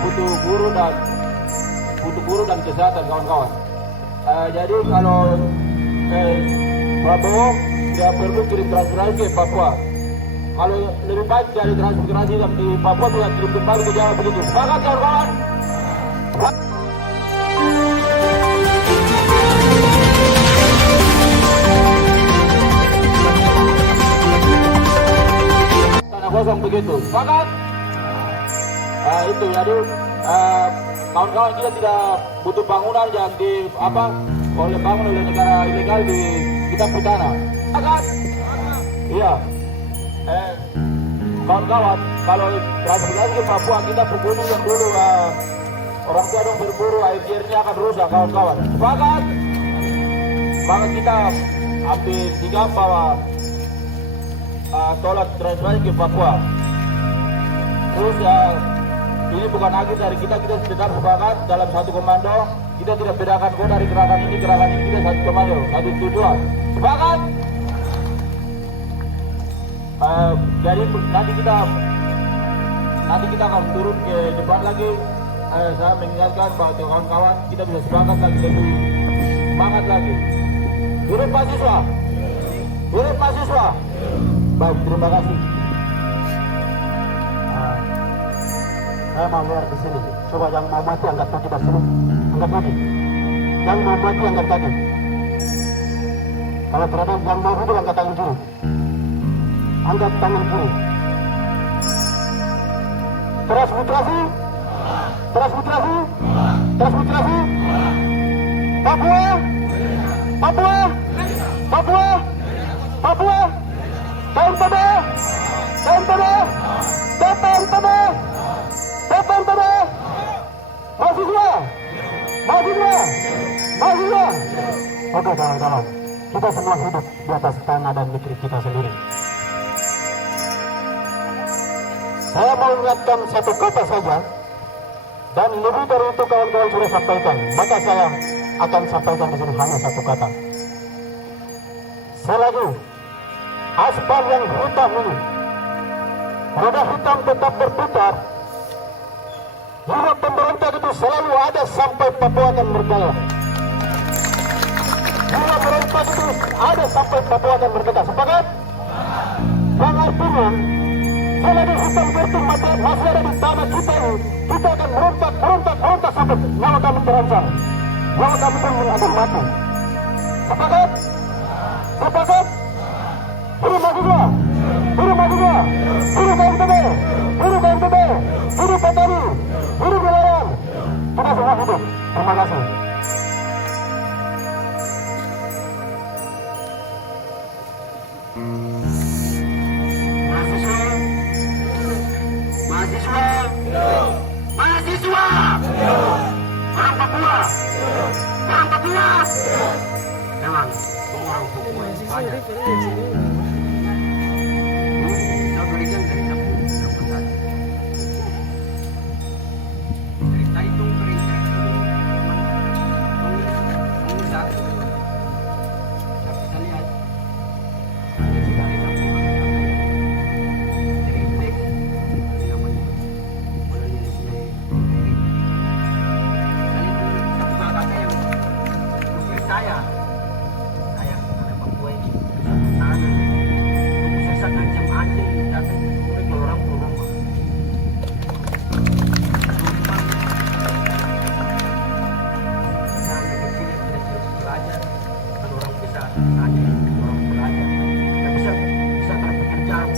butuh guru dan kesehatan kawan-kawan. Jadi kalau Prabowo tidak perlu kirim transferasi ke Papua. Kalau lebih baik dari transferasi di Papua juga kirim kembali ke Jawa begitu. Sepakat kawan-kawan? Tanah kosong begitu. Sepakat? Itu jadi kawan-kawan kita tidak butuh bangunan yang bangun oleh negara ilegal di kita tanah. Sepakat? Iya. Kawan-kawan, kalau transferasi ke Papua kita berburu yang dulu orang tua dong berburu, airnya akan rusak kawan-kawan. Sepakat? Maka kita ambil tiga bahwa tolak transferasi ke Papua. Terus ini bukan lagi dari kita sedang sepakat dalam satu komando. Kita tidak bedakan dari gerakan ini kita satu komando, satu tujuan. Sepakat? Jadi nanti kita akan turun ke depan lagi. Saya mengingatkan bahwa kawan-kawan kita bisa sepakat lagi, lebih semangat lagi. Hidup mahasiswa, hidup mahasiswa. Baik, terima kasih. Saya mau lihat di sini. Coba yang mau mati angkat kaki dari sini, angkat kaki. Yang mau mati angkat kaki. Kalau berada yang mau hidup angkat tangan kiri. Angkat tangan kiri. Transmigrasi. Papua. KNPB. Mahasiswa. Oke kawan-kawan, kita semua hidup di atas tanah dan negeri kita sendiri. Saya mau ingatkan satu kata saja, dan lebih dari itu kawan-kawan sudah sampaikan, maka saya akan sampaikan di sini hanya satu kata. Selagi aspal yang hitam ini, roda hitam tetap berputar, hingga pemberontak itu selalu ada sampai Papua akan merdeka. Hingga pemberontak itu ada sampai Papua akan merdeka. Sepakat? Yang artinya selagi hitam bertum masih ada di tanah kita ini, kita akan merontak sampai nyawa kami terancam, nyawa kami akan mati. Sepakat? Buruh mahasiswa, buruh KNPB, buruh petani, buruh nelayan, kita semua hidup. Terima kasih. Mahasiswa, orang Papua, memang orang Papua banyak. Saya berikan dari cerita itu kita lihat saya anak Papua ini tanah susah ancam anjing datang ke orang rumah. Saya kecil tidak belajar, kan orang besar tanya orang belajar, tidak bisa berpikir jauh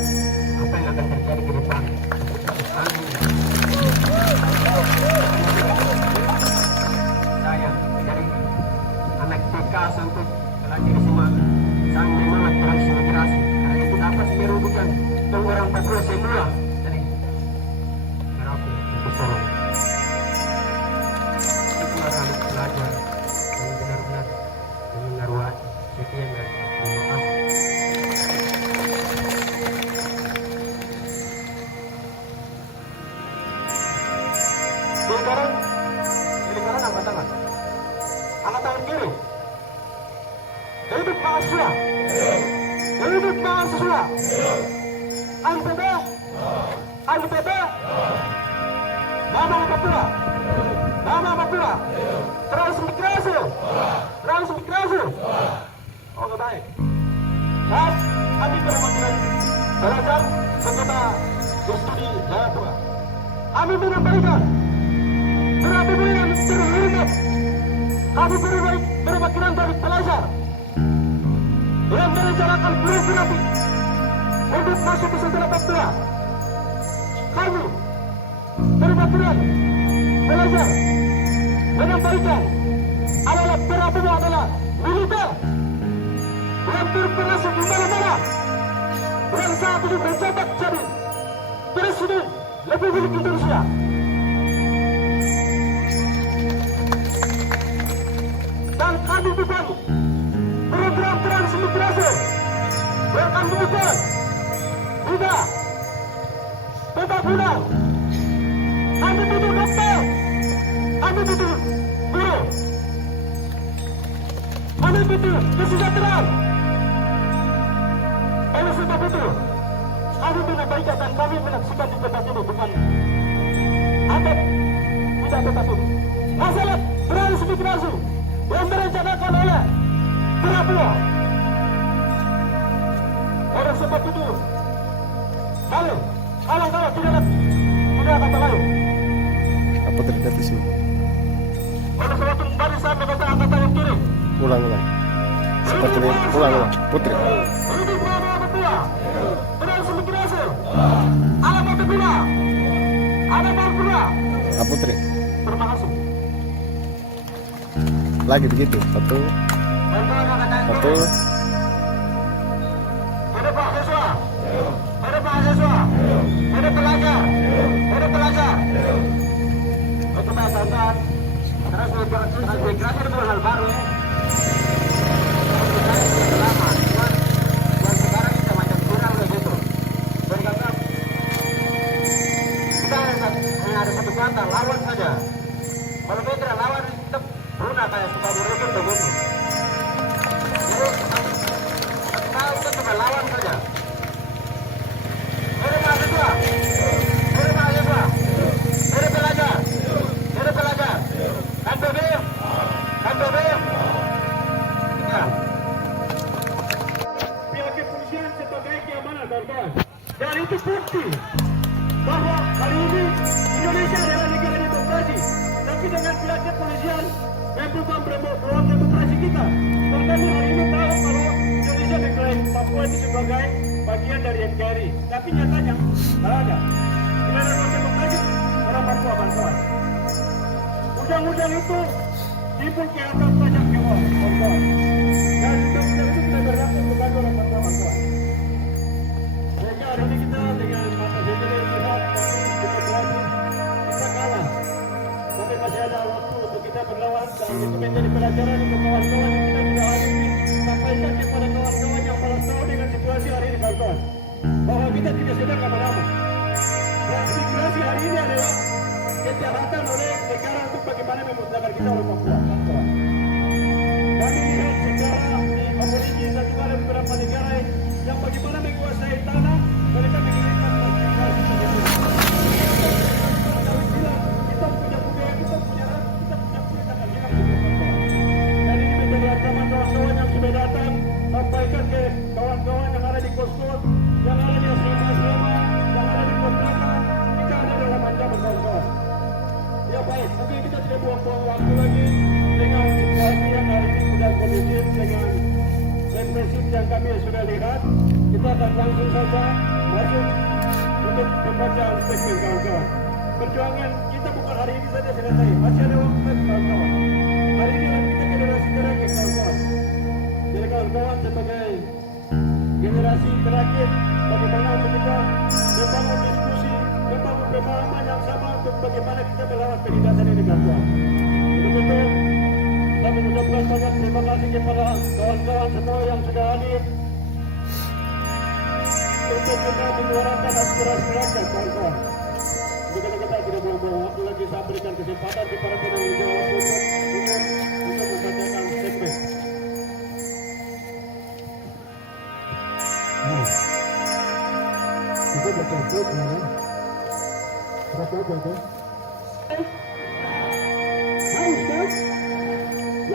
apa yang akan terjadi ke depan. Saya dari anak TK sampai pelajar SMA sangat semangat transmigrasi karena itu dapat merugikan orang Papua semua. Jadi berapa besar itu harus belajar yang benar-benar mengaruhi. Sekian dan terima kasih. Lingkaran angkat tangan. Angkat tangan kiri. Hidup mahasiswa. Hidup mahasiswa. KNPB. Nama Papua. Nama Papua. Transmigrasi. Transmigrasi. Oke baik. Dan kami perwakilan belajar anggota studi Jayapura. Kami menyampaikan berbeda yang terhormat. Kami perwakilan dari pelajar yang merencanakan program untuk masuk ke sekolah Papua. Kami perwakilan pelajar menyampaikan adalah Papua adalah militer yang berperang di mana-mana yang saat ini menjabat jadi Presiden Republik Indonesia. Dan kami bukan program transmigrasi yang kami bukan tidak pembangunan. Kami butuh dokter, kami butuh guru, kami butuh kesejahteraan. Oleh sebab itu, kami menyampaikan dan kami menyaksikan di tempat ini bukan ada tidak tetapi masalah transmigrasi yang direncanakan oleh Papua. Oleh sebab itu, kalau tidak kata lain. Apa terlihat di sini? Oleh sebab itu, barisan negara angkatan yang kiri. Ulang. Seperti ini. Ulang. Putri. Hidup Papua. Transmigrasi. Alam Papua. Alam Papua. Putri. Terima kasih. Lagi begitu. Satu. Ada Pak Siswa. Ada Pak Siswa. Ada pelajar. Ada pelajar. Itu kawan-kawan. Transmigrasi itu hal baru. Lama. Yang sekarang kita macam kurang begitu. Bergantung. Kita hanya ada satu kata, lawan saja. Kalau kita lawan tetap guna kayak suka berukin begitu. Jadi kita cuma lawan saja. Ada mahasiswa, ada mahasiswa, ada pelajar, NPB. Ya. Pihak kepolisian sebagai keamanan kawan-kawan. Dan itu bukti bahwa hari ini Indonesia adalah negara demokrasi. Tapi dengan pihak kepolisian yang bukan membawa demokrasi kita. Dan kami hari ini tahu kalau Indonesia mengklaim Papua itu sebagai bagian dari NKRI. Tapi nyatanya tidak ada. Tidak ada demokrasi orang Papua kawan-kawan. Undang-undang itu timbul ke atas banyak kawan-kawan. Dan undang-undang itu tidak berlaku kepada orang Papua kawan-kawan. Sehingga hari ini kita dengan mata jendela yang sehat, tapi demokrasi kita kalah. Tapi masih ada waktu untuk kita berlawan dan itu menjadi pelajaran untuk kawan-kawan yang kita sudah hari ini sampaikan kepada kawan-kawan yang malas tahu dengan situasi hari ini kawan-kawan. Bahwa kita tidak sedang lama-lama. Transmigrasi hari ini adalah kejahatan oleh negara untuk bagaimana memusnahkan kita oleh Papua. Kami lihat sejarah di Aborigin dan juga ada beberapa negara yang bagaimana menguasai tanah, mereka menginginkan transmigrasi seperti itu. Kita punya budaya, kita punya ras, kita punya kulit akan hilang di Papua. Dan ini menjadi ancaman kawan-kawan yang sudah datang, sampaikan ke kawan-kawan yang ada di Kos-Kos, yang ada di asrama-asrama, yang ada di Kos-Kota, kita ada dalam ancaman kawan-kawan. Ya baik, mungkin kita tidak buang-buang waktu lagi dengan situasi yang hari ini sudah kondusif dengan prinsip yang kami sudah lihat. Kita akan langsung saja masuk untuk membaca segmen kawan-kawan. Perjuangan kita bukan hari ini saja selesai, masih ada waktu lagi kawan-kawan. Hari ini kita generasi terakhir kawan-kawan. Jadi kawan-kawan sebagai generasi terakhir, bagaimana kita membangun diskusi, membangun pemahaman yang sama untuk bagaimana kita melawan penindasan ini kawan-kawan. Betul-betul kami mengucapkan banyak terima kasih kepada kawan-kawan semua yang sudah hadir untuk kita menyuarakan aspirasi rakyat kawan-kawan. Juga kita tidak buang-buang waktu lagi, saya berikan kesempatan kepada penanggung jawab untuk membacakan segmen. Itu betul-betul berapa itu?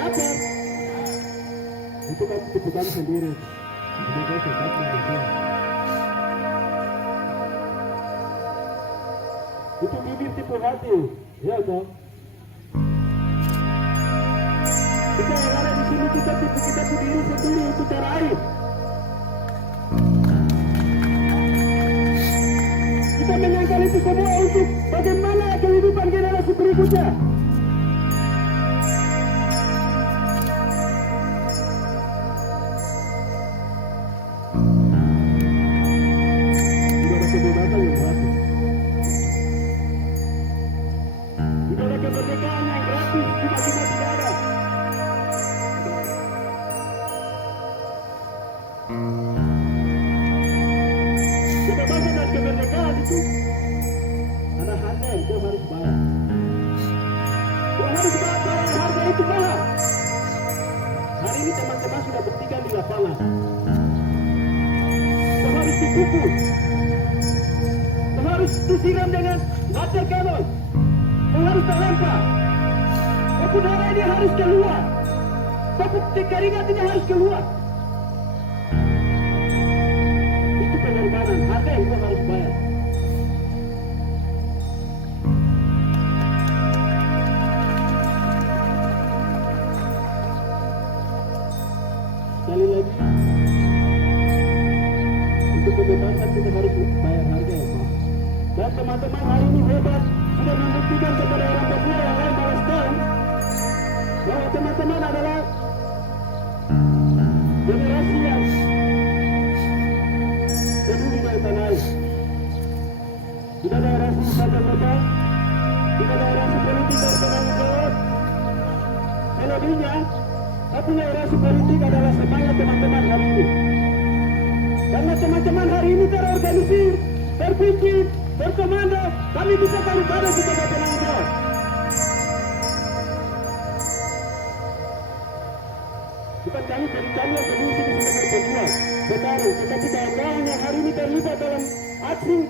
lapor. Itu kan tipu kami sendiri. Semoga sehat manusia. Itu bibir tipu hati, ya toh. Kita yang ada di sini kita tipu kita sendiri itu cara air. Kita menyangkal itu semua untuk bagaimana kehidupan generasi berikutnya. Tidak ada kebebasan yang gratis. Tidak ada kemerdekaan yang gratis, tiba-tiba tidak ada. Kebebasan dan kemerdekaan itu ada harga yang kau harus bayar. Kau harus bayar harga itu mahal. Hari ini teman-teman sudah buktikan di lapangan. Kau harus dipukul. Kau harus disiram dengan water cannon. Kau harus terlempar. Kau darah ini harus keluar. Kau keringat ini harus keluar. Pengorbanan, harga yang kau harus bayar. Sekali lagi, untuk kebebasan kita harus bayar harga yang mahal. Dan teman-teman hari ini hebat, sudah membuktikan kepada orang Papua yang lain malas tahu bahwa teman-teman adalah generasi yang peduli dengan tanah air. Tidak ada rasa wisata kota, tidak ada rasa politik bertanggung jawab. Selebihnya, satunya rasa politik adalah semangat teman-teman hari ini. Karena teman-teman hari ini terorganisir, terpikir, berkomando, kami bisa daripada sebagai penanggung jawab. Bukan kami dari kami yang peduli sebagai pejuang, bertarung, tetapi kawan-kawan yang hari ini terlibat dalam aksi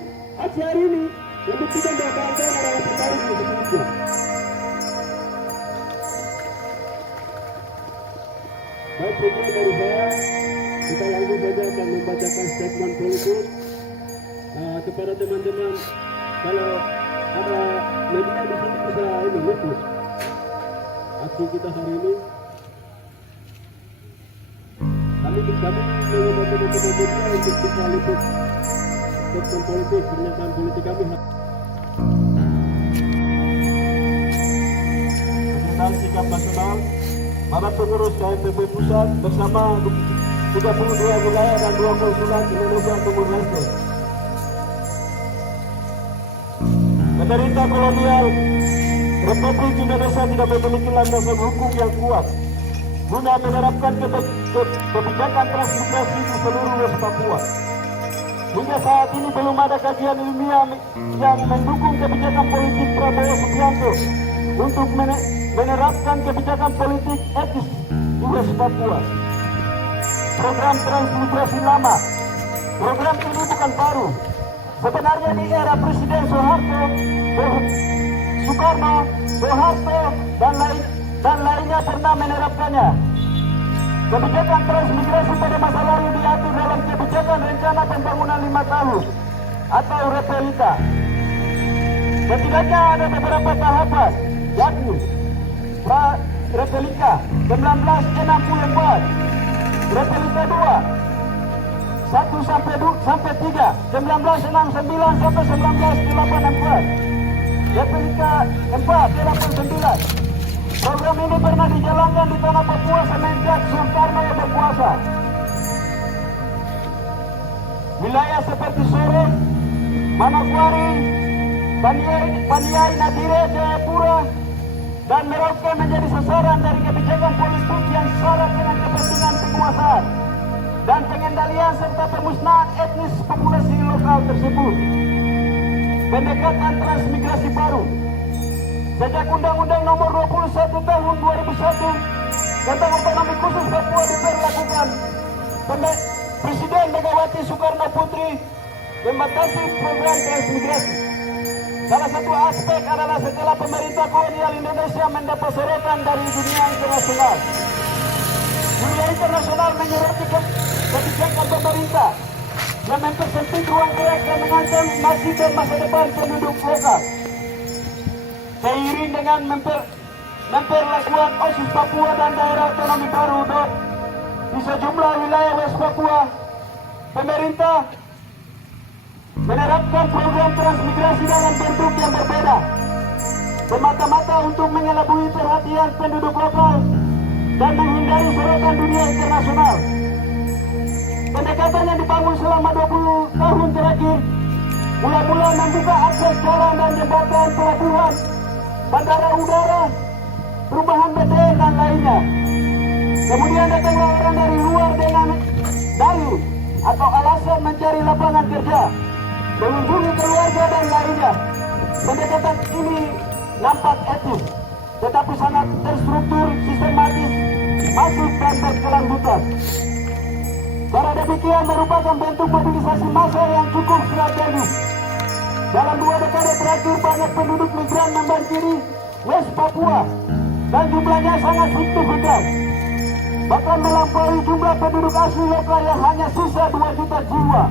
hari ini membuktikan bahwa kawan-kawan adalah petarung yang sesungguhnya. Baik, sekian dari saya. Kita langsung saja akan membacakan statement politik kepada teman-teman. Kalau ada media di sini bisa ini luput aksi kita hari ini. Kami mencoba teman-teman untuk bisa liput statement politik, pernyataan politik kami. Tentang sikap nasional, para pengurus KMPP Pusat bersama 32 wilayah dan 2 konsulat Indonesia Timur Leste. Pemerintah kolonial Republik Indonesia tidak memiliki landasan hukum yang kuat guna menerapkan kebijakan transmigrasi di seluruh West Papua. Hingga saat ini belum ada kajian ilmiah yang mendukung kebijakan politik Prabowo Subianto untuk menerapkan kebijakan politik etis di West Papua. Program transmigrasi lama. Program ini bukan baru. Sebenarnya di era Presiden Soeharto, Soekarno, Soeharto, dan lainnya pernah menerapkannya. Kebijakan transmigrasi pada masa lalu diatur dalam kebijakan rencana pembangunan 5 tahun atau Repelika. Setidaknya ada beberapa tahapan, yakni Repelika 1964, Repelika 2 1 sampai 3 1969 sampai 1984, Repelika 4 89. Program ini pernah dijalankan di tanah Papua semenjak Soekarno berkuasa. Wilayah seperti Sorong, Manokwari, Paniai, Nadire, Jayapura, dan Merauke menjadi sasaran dari kebijakan politik yang syarat dengan kepentingan penguasaan dan pengendalian serta pemusnahan etnis populasi lokal tersebut. Pendekatan transmigrasi baru. Sejak Undang-Undang Nomor 21 Tahun 2001 tentang Otonomi Khusus Papua diberlakukan, Presiden Megawati Soekarno Putri membatasi program transmigrasi. Salah satu aspek adalah setelah pemerintah kolonial Indonesia mendapat sorotan dari dunia internasional. Dunia internasional menyoroti kebijakan pemerintah yang mempersempit ruang gerak dan mengancam nasib dan masa depan penduduk lokal. Seiring dengan memperlakuan OSIS Papua dan daerah otonomi baru DOT di sejumlah wilayah West Papua, pemerintah menerapkan program transmigrasi dalam bentuk yang berbeda, semata-mata untuk mengelabui perhatian penduduk lokal dan menghindari sorotan dunia internasional. Pendekatan yang dibangun selama 20 tahun terakhir mula-mula membuka akses jalan dan jembatan, pelabuhan, bandara udara, perumahan BTN dan lainnya. Kemudian datanglah orang dari luar dengan dalih atau alasan mencari lapangan kerja, mengunjungi keluarga dan lainnya. Pendekatan ini nampak etis, tetapi sangat terstruktur, sistematis, masif dan berkelanjutan. Cara demikian merupakan bentuk mobilisasi massa yang cukup strategis. Dalam 2 dekade terakhir banyak penduduk migran membanjiri West Papua dan jumlahnya sangat signifikan, bahkan melampaui jumlah penduduk asli lokal yang hanya sisa 2 juta jiwa.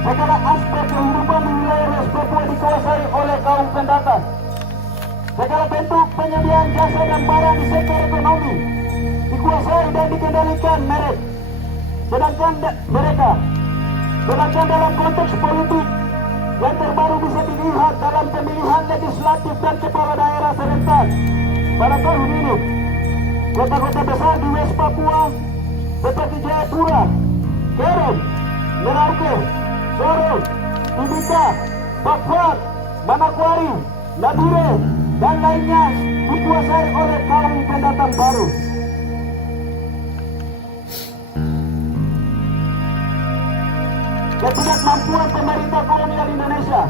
Segala aspek kehidupan di wilayah West Papua dikuasai oleh kaum pendatang. Segala bentuk penyediaan jasa dan barang di sektor ekonomi dikuasai dan dikendalikan sedangkan dalam konteks politik yang terbaru bisa dilihat dalam pemilihan legislatif dan kepala daerah serentak pada tahun ini. Kota-kota besar di West Papua seperti Jayapura, Keren, Merauke, Sorong, Timika, Papua, Manokwari, Nabire, dan lainnya dikuasai oleh kaum pendatang baru. Ketidakmampuan pemerintah kolonial Indonesia,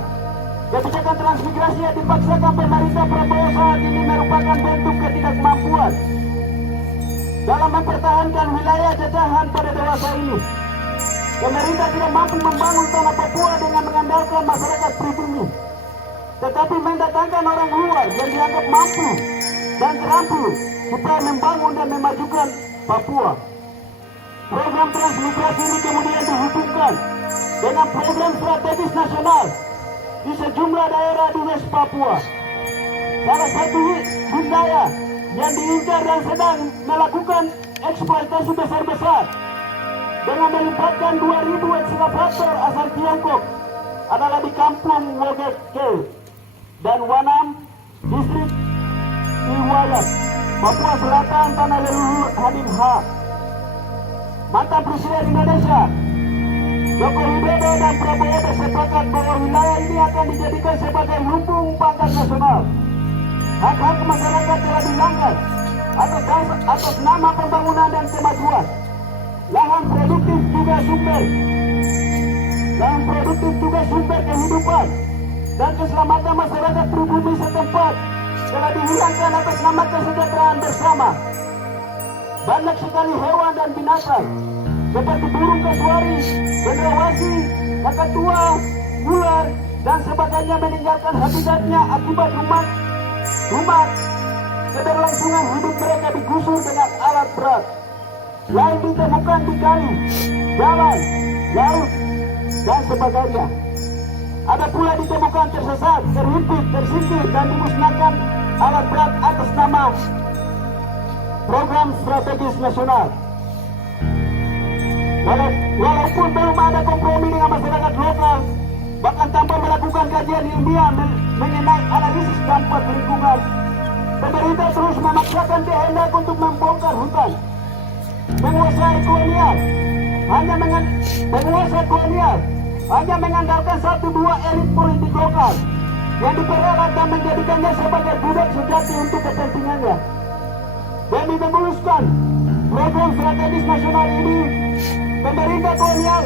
kebijakan transmigrasi yang dipaksakan pemerintah Prabowo saat ini merupakan bentuk ketidakmampuan dalam mempertahankan wilayah jajahan pada dewasa ini. Pemerintah tidak mampu membangun tanah Papua dengan mengandalkan masyarakat pribumi, tetapi mendatangkan orang luar yang dianggap mampu dan terampil supaya membangun dan memajukan Papua. Program transmigrasi ini kemudian dihubungkan dengan program strategis nasional di sejumlah daerah di West Papua. Salah satu wilayah yang diincar dan sedang melakukan eksploitasi besar-besar dengan melibatkan 2.000 ekskavator asal Tiongkok adalah di Kampung Wogeke dan Wanam, distrik Iwayat, Papua Selatan, tanah leluhur Hadim H. Mantan Presiden Indonesia Joko Widodo dan Prabowo bersepakat bahwa wilayah ini akan dijadikan sebagai lumbung pangan nasional. Hak-hak masyarakat telah dilanggar atas nama pembangunan dan kemajuan. Lahan produktif juga sumber kehidupan dan keselamatan masyarakat pribumi setempat telah dihilangkan atas nama kesejahteraan bersama. Banyak sekali hewan dan binatang seperti burung kasuari, cendrawasih, kakatua, ular, dan sebagainya meninggalkan habitatnya akibat rumah keberlangsungan hidup mereka digusur dengan alat berat. Lain ditemukan di kali, jalan, laut, dan sebagainya. Ada pula ditemukan tersesat, terhimpit, tersingkir, dan dimusnahkan alat berat atas nama program strategis nasional. Walaupun belum ada kompromi dengan masyarakat lokal, bahkan tanpa melakukan kajian ilmiah mengenai analisis dampak lingkungan, pemerintah terus memaksakan kehendak untuk membongkar hutan. Penguasa kolonial hanya mengandalkan 1-2 elit politik lokal yang diperalat dan menjadikannya sebagai budak sejati untuk kepentingannya. Demi memuluskan program strategis nasional ini, pemerintah kolonial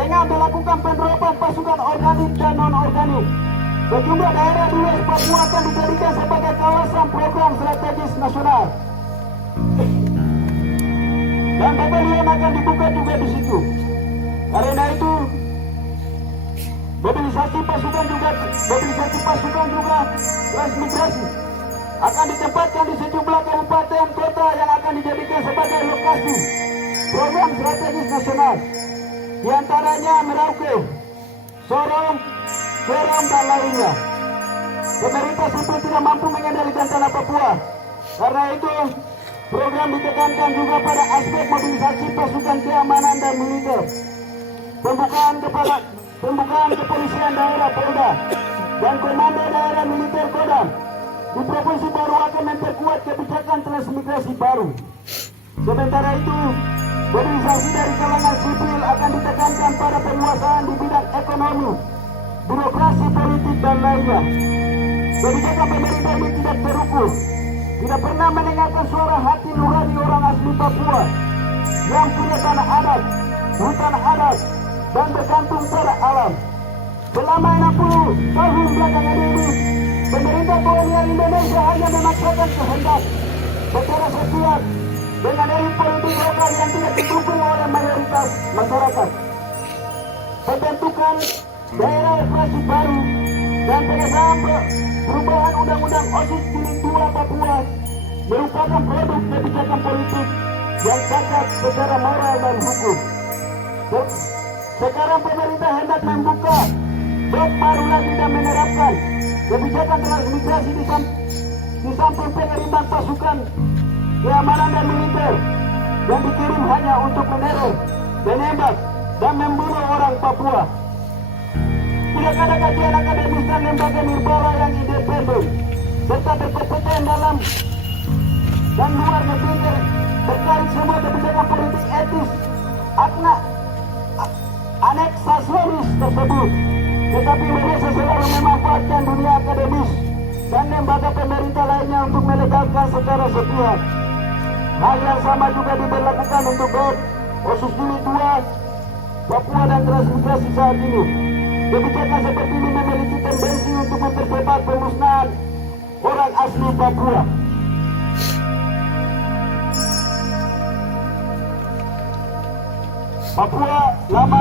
tengah melakukan penerapan pasukan organik dan non-organik. Sejumlah daerah di West Papua akan dijadikan sebagai kawasan program strategis nasional. Dan batalion akan dibuka juga di situ. Karena itu, mobilisasi pasukan juga transmigrasi akan ditempatkan di sejumlah kabupaten kota yang akan dijadikan sebagai lokasi program strategis nasional, di antaranya Merauke, Sorong, Kerom, dan lainnya. Pemerintah sipil tidak mampu mengendalikan tanah Papua. Karena itu, program ditekankan juga pada aspek mobilisasi pasukan keamanan dan militer, pembukaan kepolisian daerah Polda, dan komando daerah militer Kodam. Di provinsi baru akan memperkuat kebijakan transmigrasi baru. Sementara itu, mobilisasi dari kalangan sipil akan ditekankan pada penguasaan di bidang ekonomi, birokrasi politik, dan lainnya. Kebijakan pemerintah ini tidak terukur, tidak pernah mendengarkan suara hati nurani orang asli Papua yang punya tanah adat, hutan adat, dan bergantung pada alam. Selama 60 tahun belakangan ini, pemerintah kolonial Indonesia hanya memaksakan kehendak secara sepihak dengan elit politik lokal yang tidak didukung oleh mayoritas masyarakat. Pembentukan daerah operasi baru dan pengesahan perubahan undang-undang OSIS Jilid 2 Papua merupakan produk kebijakan politik yang cacat secara moral dan hukum. Sekarang pemerintah hendak membuka bab baru lagi dan menerapkan kebijakan transmigrasi di samping pengiriman pasukan keamanan dan militer yang dikirim hanya untuk meneror, menembak, dan membunuh orang Papua. Tidak ada kajian akademis dan lembaga nirbala yang independen serta berkompeten dalam dan luar negeri terkait semua kebijakan politik etis aneksasionis tersebut. Tetapi mereka selalu memanfaatkan dunia akademis dan lembaga pemerintah lainnya untuk melegalkan secara sepihak. Hal yang sama juga diberlakukan untuk BEP, OSIS Jilid 2 Papua dan transmigrasi saat ini. Kebijakan seperti ini memiliki tendensi untuk mempercepat pemusnahan orang asli Papua. Papua lama